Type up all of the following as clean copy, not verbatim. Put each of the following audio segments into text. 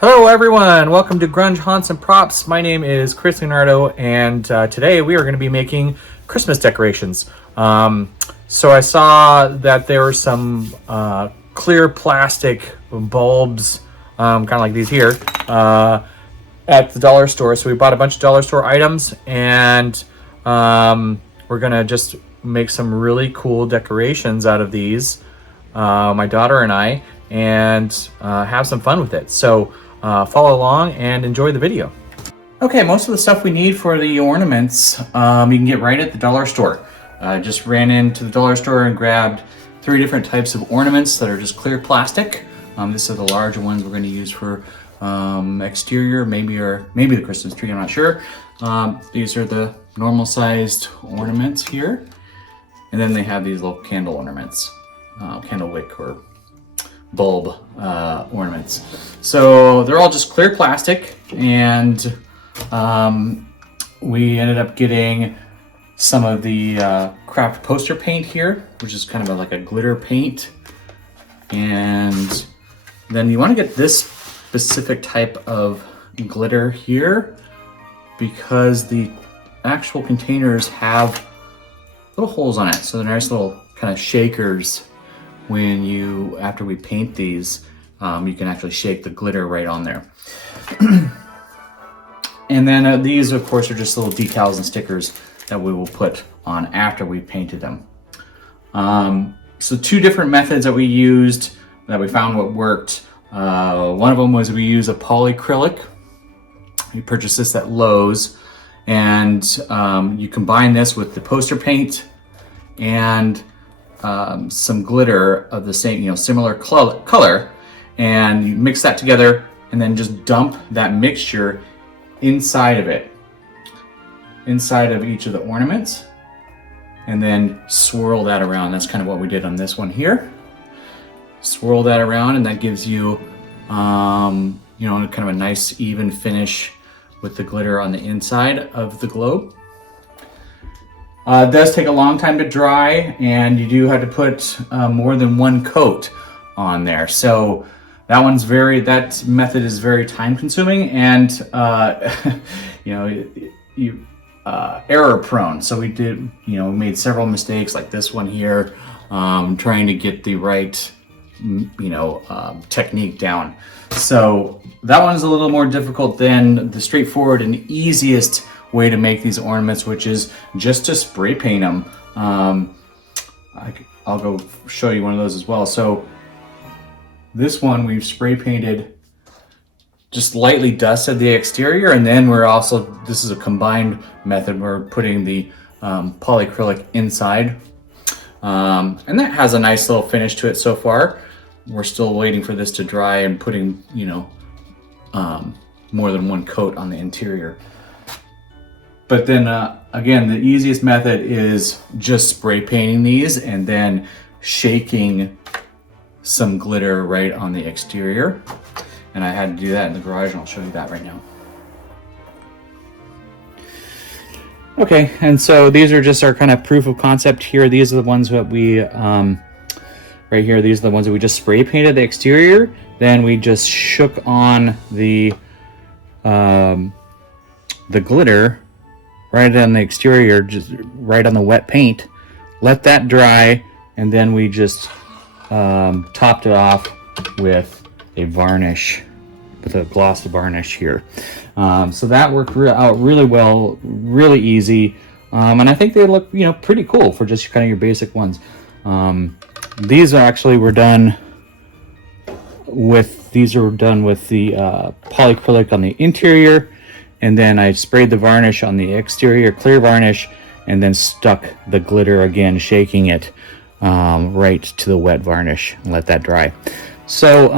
Hello everyone, welcome to Grunge Haunts and Props. My name is Chris Leonardo, and today we are going to be making Christmas decorations. So I saw that there were some clear plastic bulbs, kind of like these here, at the dollar store. So we bought a bunch of dollar store items, and we're going to just make some really cool decorations out of these, my daughter and I, and have some fun with it. So follow along and enjoy the video. Okay, most of the stuff we need for the ornaments you can get right at the dollar store. Just ran into the dollar store and grabbed 3 different types of ornaments that are just clear plastic. These are the larger ones we're going to use for exterior, maybe the Christmas tree, I'm not sure. These are the normal sized ornaments here. And then they have these little candle ornaments, candle wick or bulb ornaments. So they're all just clear plastic, and we ended up getting some of the craft poster paint here, which is kind of like a glitter paint. And then you want to get this specific type of glitter here because the actual containers have little holes on it, so they're nice little kind of shakers. After we paint these, you can actually shake the glitter right on there. And then these, of course, are just little decals and stickers that we will put on after we painted them. So 2 different methods that we used that we found what worked. One of them was we use a polyacrylic. We purchased this at Lowe's, and you combine this with the poster paint and some glitter of the same, similar color, and you mix that together and then just dump that mixture inside of each of the ornaments, and then swirl that around. That's kind of what we did on this one here. Swirl that around, and that gives you, kind of a nice even finish with the glitter on the inside of the globe. It does take a long time to dry, and you do have to put more than 1 coat on there. So that method is very time consuming and error prone. So we made several mistakes like this one here, trying to get the right technique down. So that one's a little more difficult than the straightforward and easiest way to make these ornaments, which is just to spray paint them. I'll go show you one of those as well. So this one we've spray painted, just lightly dusted the exterior, and then this is a combined method. We're putting the polyacrylic inside, and that has a nice little finish to it so far. We're still waiting for this to dry and putting more than 1 coat on the interior. But then again, the easiest method is just spray painting these and then shaking some glitter right on the exterior. And I had to do that in the garage, and I'll show you that right now. Okay, and so these are just our kind of proof of concept here. These are the ones that we, right here, these are the ones that we just spray painted the exterior. Then we just shook on the glitter right on the exterior, just right on the wet paint, let that dry, and then we just topped it off with a varnish, with a gloss varnish here. So that worked out really well, really easy, and I think they look pretty cool for just kind of your basic ones. These were done with the polyacrylic on the interior, and then I sprayed the varnish on the exterior, clear varnish, and then stuck the glitter again, shaking it right to the wet varnish and let that dry. So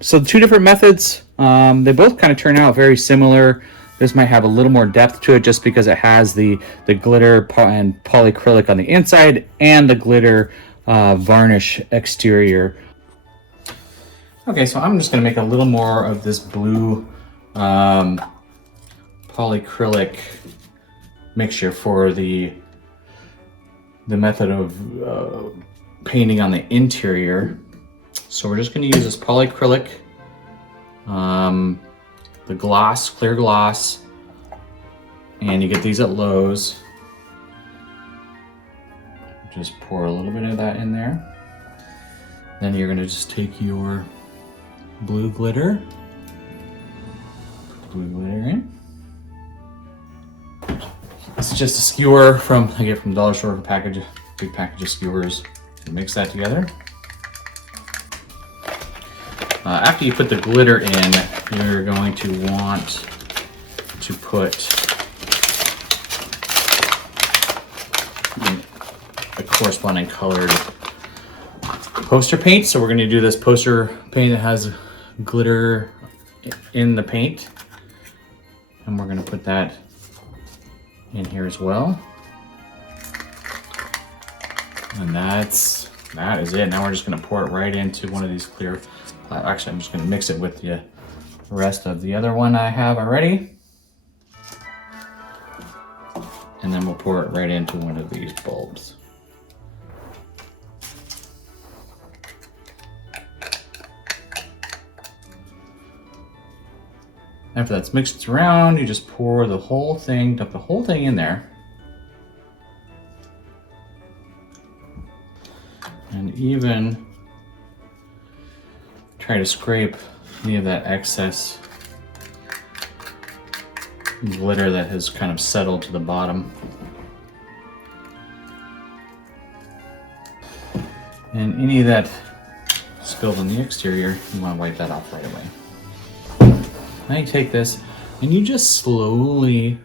2 different methods. They both kind of turn out very similar. This might have a little more depth to it just because it has the glitter and polyacrylic on the inside and the glitter varnish exterior. Okay, so I'm just going to make a little more of this blue polyacrylic mixture for the method of painting on the interior. So we're just going to use this polyacrylic the gloss, clear gloss, and you get these at Lowe's. Just pour a little bit of that in there. Then you're gonna just take your blue glitter, put the blue glitter in. It's just a skewer I get from the dollar store, big package of skewers. And mix that together. After you put the glitter in, you're going to want to put a corresponding colored poster paint. So we're going to do this poster paint that has glitter in the paint. And we're going to put that in here as well. And that is it. Now we're just going to pour it right into one of these clear. Actually, I'm just going to mix it with the rest of the other one I have already. And then we'll pour it right into one of these bulbs. After that's mixed around, you just pour the whole thing, dump the whole thing in there. And even try to scrape any of that excess glitter that has kind of settled to the bottom. And any of that spilled on the exterior, you want to wipe that off right away. Now you take this and you just slowly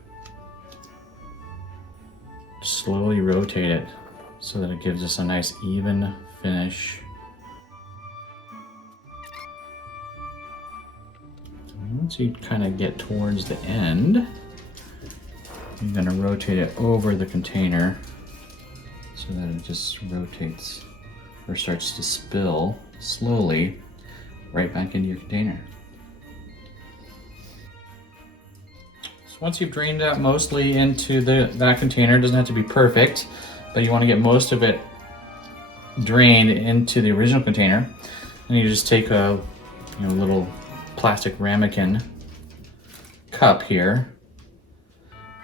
rotate it so that it gives us a nice even finish. And once you kind of get towards the end, you're going to rotate it over the container so that it just rotates or starts to spill slowly right back into your container. So once you've drained out mostly into that container, it doesn't have to be perfect, but you want to get most of it drained into the original container. And you just take a little plastic ramekin cup here,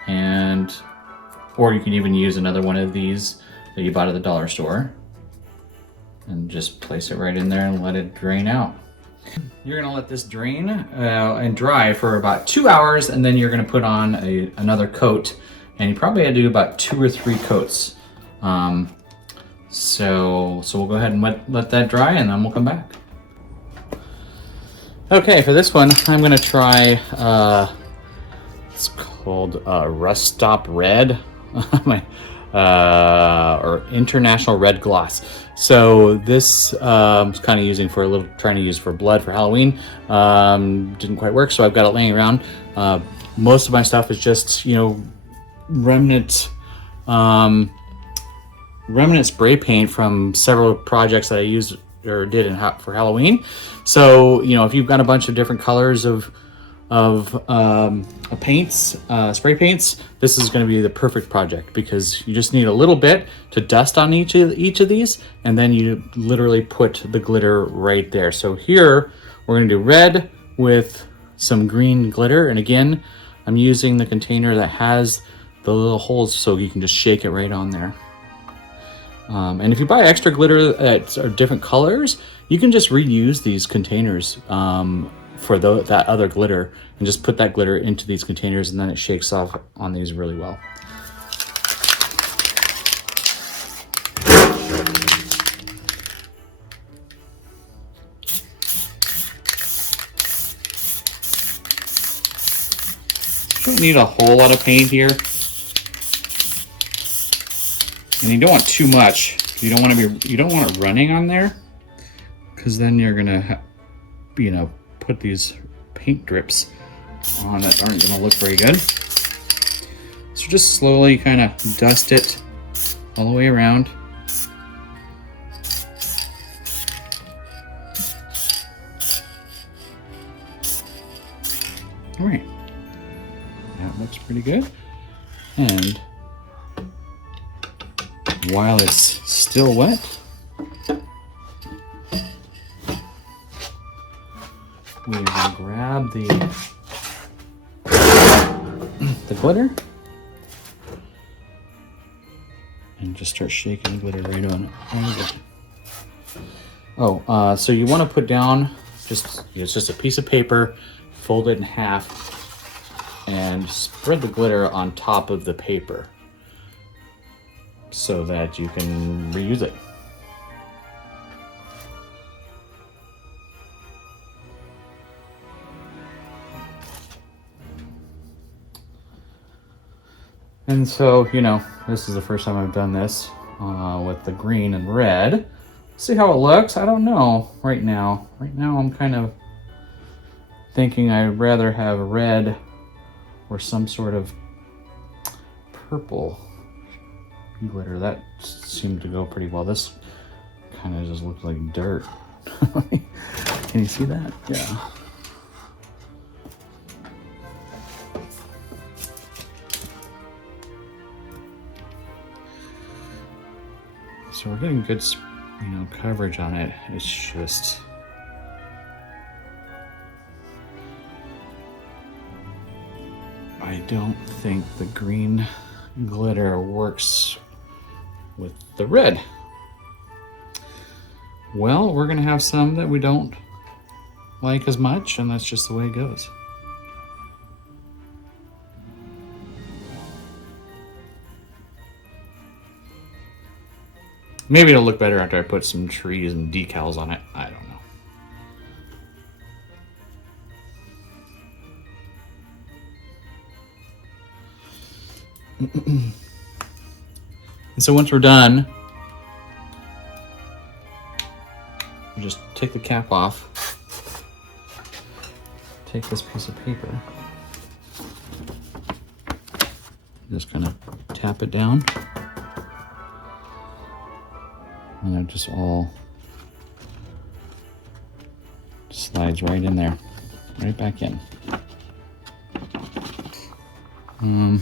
or you can even use another one of these that you bought at the dollar store, and just place it right in there and let it drain out. You're gonna let this drain and dry for about 2 hours, and then you're gonna put on another coat, and you probably had to do about 2 or 3 coats. So we'll go ahead and let that dry, and then we'll come back. Okay, for this one, I'm gonna try, it's called Rust Stop Red, or International Red Gloss. So this was kind of trying to use for blood for Halloween. Didn't quite work, so I've got it laying around. Most of my stuff is just, remnant spray paint from several projects that I used or did for Halloween. So, if you've got a bunch of different colors of paints, spray paints, this is going to be the perfect project, because you just need a little bit to dust on each of these, and then you literally put the glitter right there. So here we're going to do red with some green glitter, and again, I'm using the container that has the little holes so you can just shake it right on there. And if you buy extra glitter at different colors, you can just reuse these containers for that other glitter, and just put that glitter into these containers, and then it shakes off on these really well. You don't need a whole lot of paint here, and you don't want too much. You don't want it running on there, because then you're gonna put these paint drips on that aren't going to look very good. So just slowly kind of dust it all the way around. All right, that looks pretty good. And while it's still wet, we're going to grab the the glitter. And just start shaking the glitter right on it. Oh, so you want to put down it's just a piece of paper, fold it in half, and spread the glitter on top of the paper so that you can reuse it. And so, this is the first time I've done this with the green and red. See how it looks? I don't know right now. Right now I'm kind of thinking I'd rather have red or some sort of purple glitter. That seemed to go pretty well. This kind of just looks like dirt. Can you see that? Yeah. So we're getting good, coverage on it. It's just I don't think the green glitter works with the red. Well, we're gonna have some that we don't like as much, and that's just the way it goes. Maybe it'll look better after I put some trees and decals on it. I don't know. And so once we're done, you just take the cap off. Take this piece of paper. Just kind of tap it down. And it just all slides right in there, right back in. I'm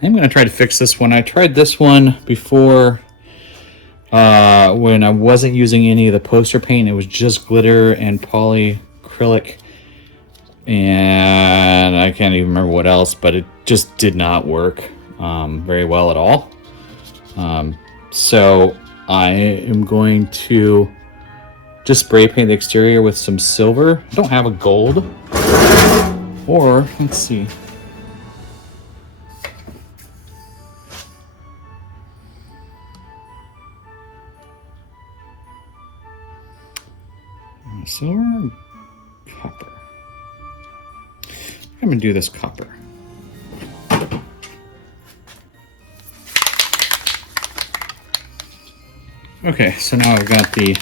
going to try to fix this one. I tried this one before when I wasn't using any of the poster paint. It was just glitter and polyacrylic, and I can't even remember what else, but it just did not work very well at all. So I am going to just spray paint the exterior with some silver. I don't have a gold. Or, let's see. Silver or copper? I'm going to do this copper. Okay, so now I've got the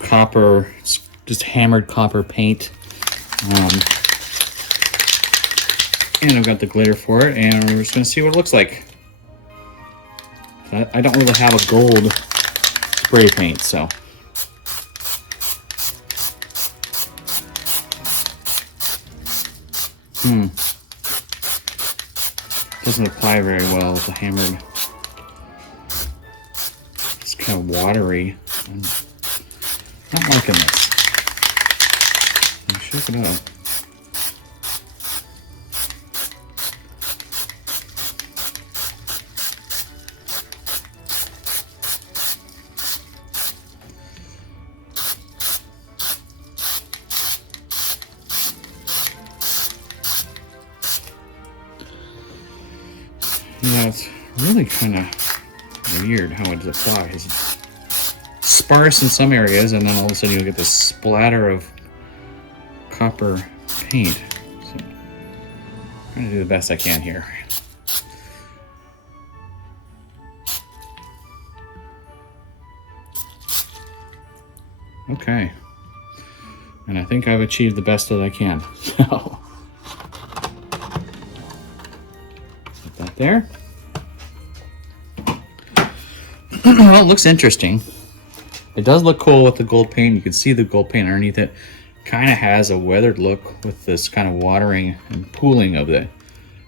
copper, it's just hammered copper paint. And I've got the glitter for it, and we're just going to see what it looks like. I don't really have a gold spray paint, so. Doesn't apply very well with the hammered. It's kind of watery. I'm not liking this. Shake it up. Yeah, it's really kind of weird how it applies. It's sparse in some areas, and then all of a sudden you get this splatter of copper paint. So I'm trying to do the best I can here. Okay. And I think I've achieved the best that I can. So put that there. Well, it looks interesting. It does look cool with the gold paint. You can see the gold paint underneath it. Kind of has a weathered look with this kind of watering and pooling of the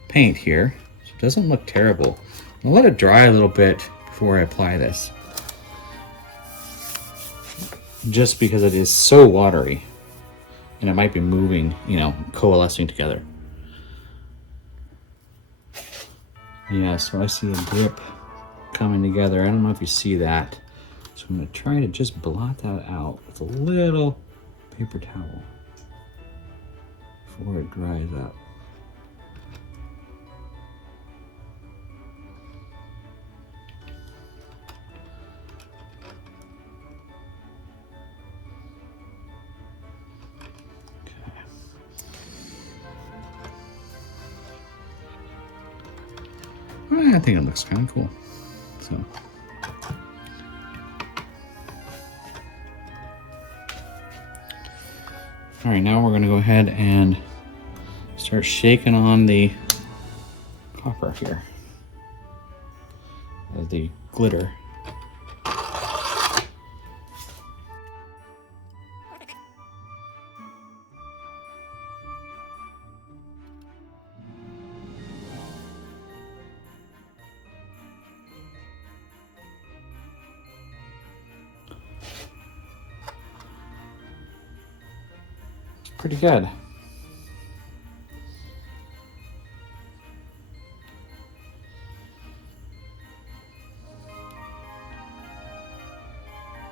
paint here. So it doesn't look terrible. I'll let it dry a little bit before I apply this. Just because it is so watery. and it might be moving, you know, coalescing together. Yeah, so I see a grip coming together. I don't know if you see that. So I'm going to try to just blot that out with a little paper towel before it dries up. I think it looks kind of cool. So, all right, now we're going to go ahead and start shaking on the copper here, the glitter. Pretty good.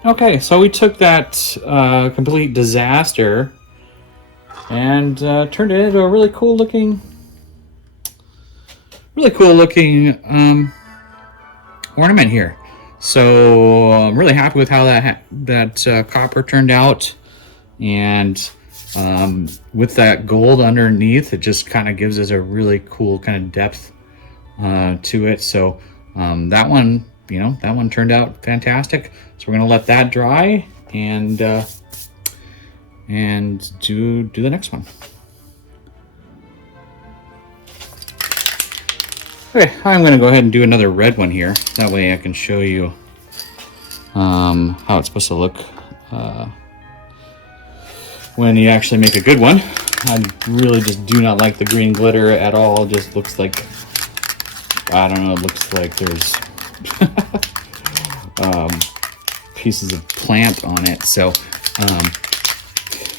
Okay, so we took that complete disaster and turned it into a really cool looking ornament here. So I'm really happy with how that copper turned out, and with that gold underneath, it just kind of gives us a really cool kind of depth to it. So that one, that one turned out fantastic. So we're gonna let that dry and do the next one. Okay, I'm gonna go ahead and do another red one here. That way I can show you how it's supposed to look when you actually make a good one. I really just do not like the green glitter at all. It just looks like, I don't know, it looks like there's pieces of plant on it. So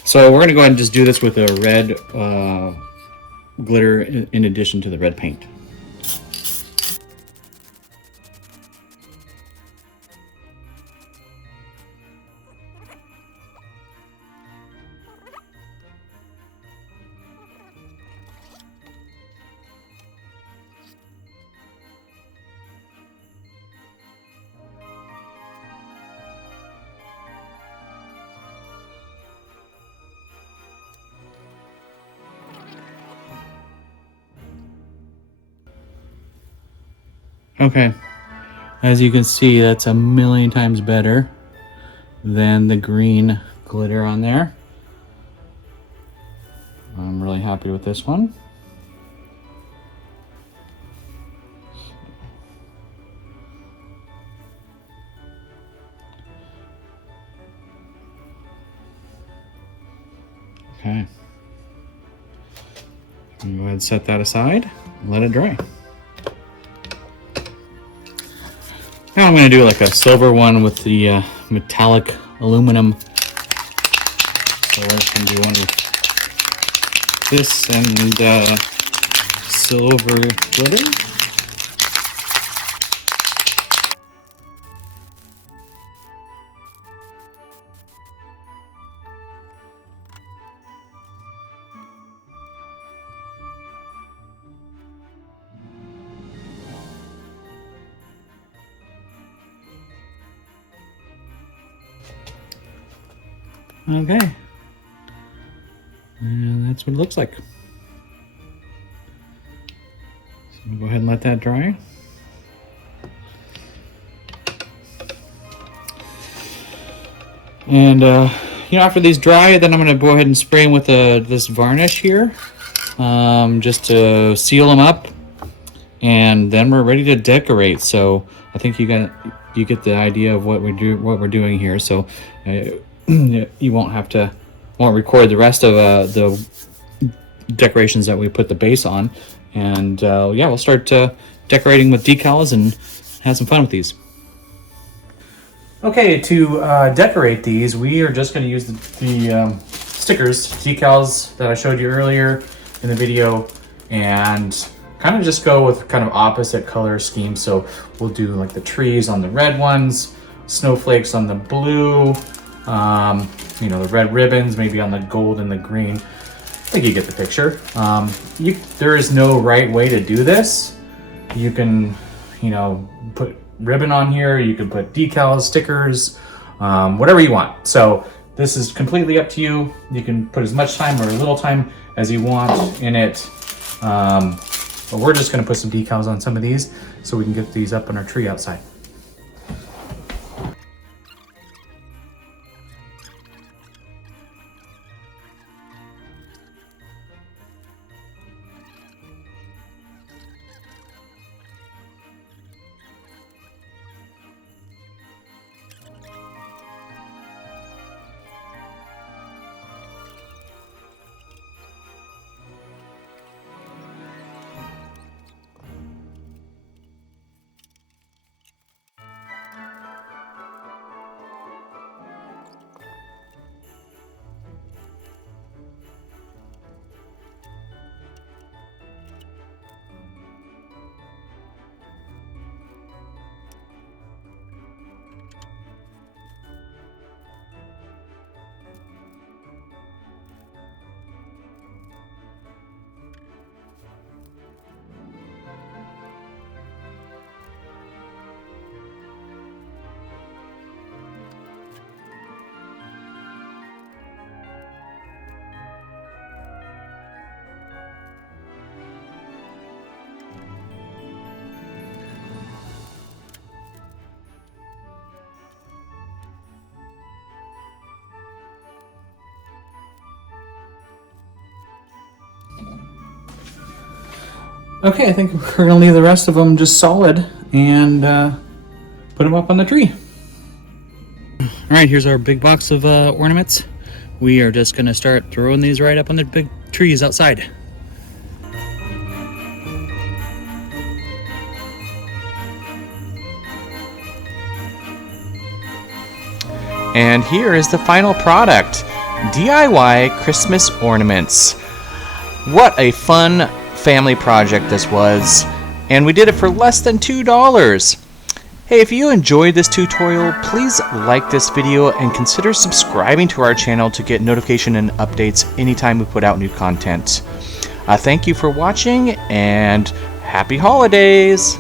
so we're gonna go ahead and just do this with a red glitter in addition to the red paint. Okay, as you can see, that's a million times better than the green glitter on there. I'm really happy with this one. Okay, go ahead and set that aside and let it dry. Now I'm going to do like a silver one with the metallic aluminum. So we're going to do one with this and silver glitter. Okay, and that's what it looks like. So we'll go ahead and let that dry. And after these dry, then I'm going to go ahead and spray them with this varnish here, just to seal them up, and then we're ready to decorate. So I think you get the idea of what we're doing here. So you won't record the rest of the decorations that we put the base on, and yeah, we'll start decorating with decals and have some fun with these. Okay, to decorate these, we are just going to use the stickers, decals that I showed you earlier in the video, and kind of just go with kind of opposite color schemes. So we'll do like the trees on the red ones, snowflakes on the blue, you know, the red ribbons maybe on the gold and the green. I think you get the picture. There is no right way to do this. You can, you know, put ribbon on here, you can put decals, stickers, whatever you want. So this is completely up to you. You can put as much time or a little time as you want in it. But we're just gonna put some decals on some of these so we can get these up on our tree outside. Okay, I think we're gonna leave the rest of them just solid and put them up on the tree. All right, here's our big box of ornaments. We are just gonna start throwing these right up on the big trees outside. And here is the final product, DIY Christmas ornaments. What a fun family project this was, and we did it for less than $2. Hey, if you enjoyed this tutorial, please like this video and consider subscribing to our channel to get notification and updates anytime we put out new content. Thank you for watching, and happy holidays!